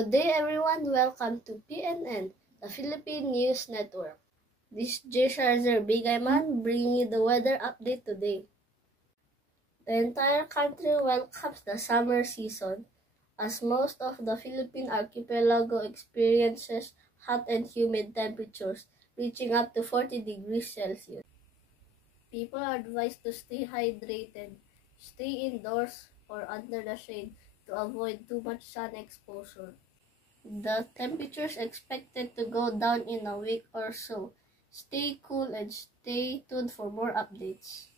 Good day everyone, welcome to PNN, the Philippine News Network. This is J. Bigayman bringing you the weather update today. The entire country welcomes the summer season as most of the Philippine archipelago experiences hot and humid temperatures reaching up to 40 degrees Celsius. People are advised to stay hydrated, stay indoors or under the shade to avoid too much sun exposure. The temperature is expected to go down in a week or so. Stay cool and stay tuned for more updates.